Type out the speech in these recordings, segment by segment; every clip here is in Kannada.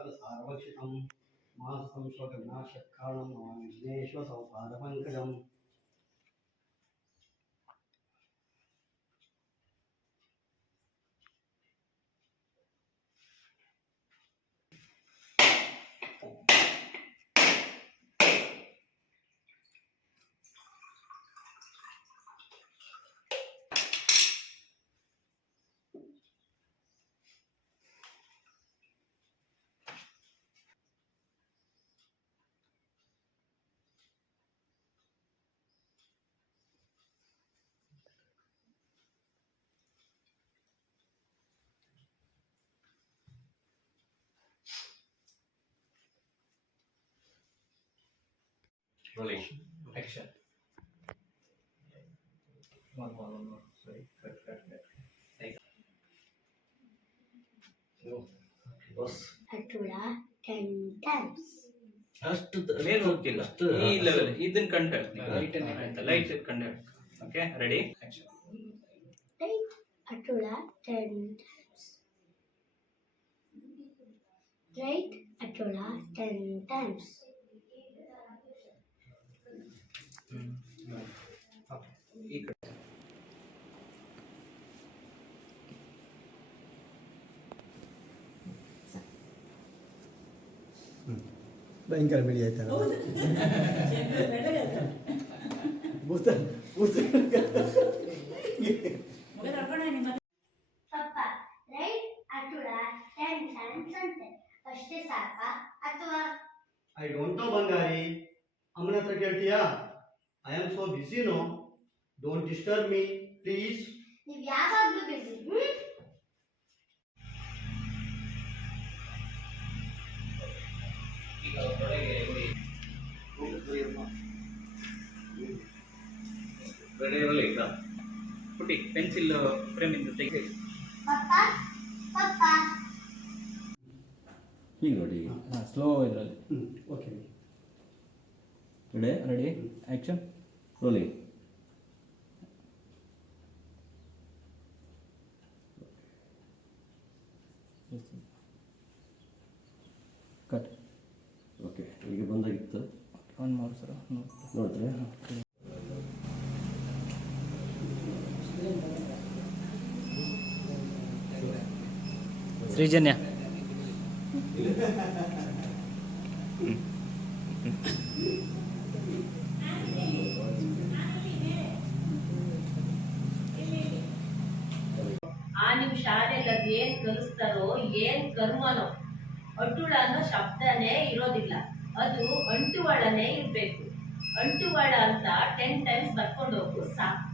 सार्वक्षितं मासं स्वगनाशकारणं Namami विघ्नेश्वरसौपादपङ्कजम्। Rolling. Action. One more. Sorry. Cut. Take. No. Boss. Atula 10 times. ಅಷ್ಟು ಮೇಲೆ ಹೋಗಿಲ್ಲ ಈ ಲೆವೆಲ್ ಇದನ್ನ ಕಂಡು ಹೇಳ್ತೀನಿ ಲೈಟ್ ಕಂಡು ಹೇಳ್ತೀನಿ okay ready action Right? Atula 10 times. Right? Atula 10 times. ಈ ಕಡೆ ಭಯಂಕರ ಬೆಳಿ ಆಯ್ತಲ್ಲ ಪಪ್ಪ ರೈಟ್ ಅಟುಳ 10 times ಅಂತೆ ಅಷ್ಟೇ ಸಾಕಾ ಅಥವಾ ಐ ಡೋಂಟ್ ನೋ ಬಂಗಾರಿ ಅಮ್ಮನ ಹತ್ರ ಕೇಳ್ತೀಯಾ I am so busy no don't disturb me please ನೀವು ಯಾವಾಗಲೂ ಬಿಸಿ ಈಗ ಒಳಗೆ ಬೆಳೆಯಲ್ಲಿ ಇಲ್ಲ ಪುಟ್ಟಿ ಪೆನ್ಸಿಲ್ ಫ್ರೇಮ್ ಇಂದ ತೆಗೆದು ಪಪ್ಪ ಪಪ್ಪ ಹೀಗೆ ನೋಡಿ ಸ್ಲೋ ಇದರಲ್ಲಿ okay ready action rolling cut okay ಈಗ ಬಂದಾಗಿತ್ತು ಒಂದು ಮೂರು ಸರ ನೋಡಿದ್ರೆ ಶ್ರೀಜನ್ಯ ನಿಮ್ ಶಾಲೆಯಲ್ಲಿ ಏನ್ ಕಲಿಸ್ತಾರೋ ಏನ್ ಕರ್ಮನೋ ಅಟುಳ ಅನ್ನೋ ಶಬ್ದನೇ ಇರೋದಿಲ್ಲ ಅದು ಅಂಟುವಳನೇ ಇರ್ಬೇಕು ಅಂಟುವಳ ಅಂತ 10 times ಬರ್ಕೊಂಡು ಹೋಗು ಸಾಕು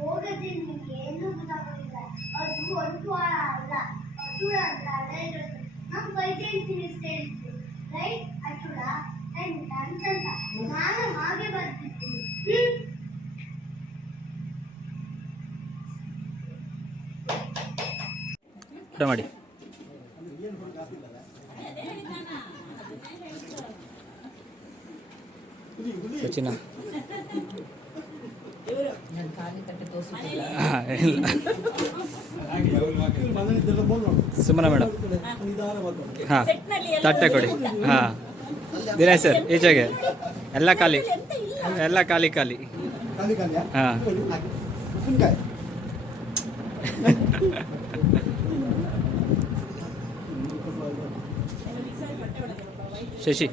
ಹೋಗದೆ ನಿಮ್ಗೆ ಏನೂ ಗೊತ್ತಾಗೋದಿಲ್ಲ ಅದು ಅಂಟುವಾಳ ಅಲ್ಲ ಅಟುಳ ಅಂತ ಅದೇ ಇರುತ್ತೆ ನಮ್ಮ ವೈದ್ಯಂತಿ ಹೇಳಿದ್ರು ರೈಟ್ ಅಟುಳ 10 times ಅಂತ ನಾನು ಹಾಗೆ ಬರ್ತಿದ್ದೀನಿ ಊಟ ಮಾಡಿ ಸಚಿನ ಸುಮನ ಮೇಡಮ್ ಹಾಂ ತಟ್ಟೆ ಕೊಡಿ ಹಾಂ ದಿನೇಶ್ ಸರ್ ಈಚೆಗೆ ಎಲ್ಲ ಖಾಲಿ ಹಾಂ ಶಶಿ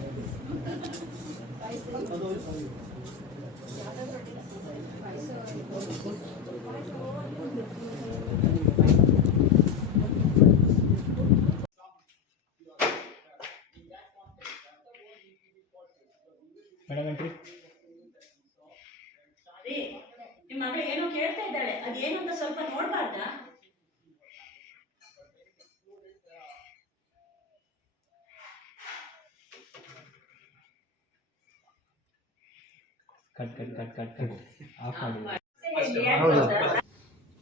ಮೇಡಮ್ ಎಂಟ್ರಿ ನಿಮ್ಮ ಮಗಳು ಏನೋ ಕೇಳ್ತಾ ಇದ್ದಾಳೆ ಅದೇನು ಅಂತ ಸ್ವಲ್ಪ ನೋಡ್ಬಾರ್ದಾ ಕಟ್ ಆಫ್ ಮಾಡಿ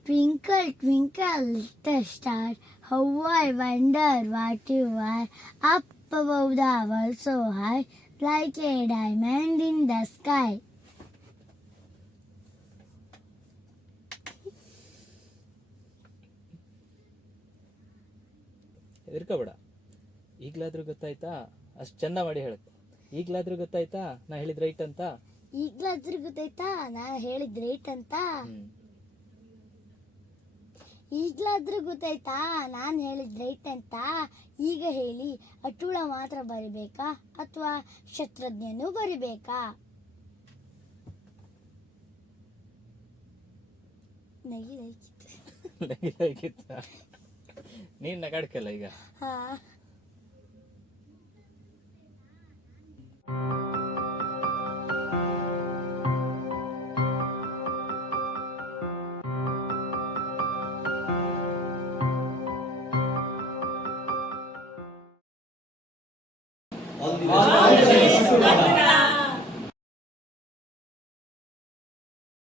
Twinkle, twinkle, little star, how I wonder what you are. Up above the world so high, like a diamond in the sky. ಹೆದರ್ಕೋಬೇಡ ಈಗಲಾದ್ರೂ ಗೊತ್ತಾಯ್ತಾ? ಅಷ್ಟು ಚಂದ ಮಾಡಿ ಹೇಳಕ್ಕೆ. ಈಗಲಾದ್ರೂ ಗೊತ್ತಾಯ್ತಾ ನಾ ಹೇಳಿದ್ ರೈಟ್ ಅಂತ? ಈಗ್ಲಾದ್ರೂ ಗೊತ್ತಾಯ್ತಾ ನಾನು ಹೇಳಿದ್ ರೈಟ್ ಅಂತ? ಈಗ್ಲಾದ್ರೂ ಗೊತ್ತಾಯ್ತಾ ನಾನು ಹೇಳಿದ್ ರೈಟ್ ಅಂತ? ಈಗ ಹೇಳಿ, ಅಟುಳ ಮಾತ್ರ ಬರಿಬೇಕಾ ಅಥವಾ ಶತ್ರುಘ್ನನು ಬರಿಬೇಕಾ? ನಗಿಲಾಗಿತ್ತ? ನೀನ್ ನಗಾಡ್ಕಲ್ಲ ಈಗ. ಹಾ. All the best.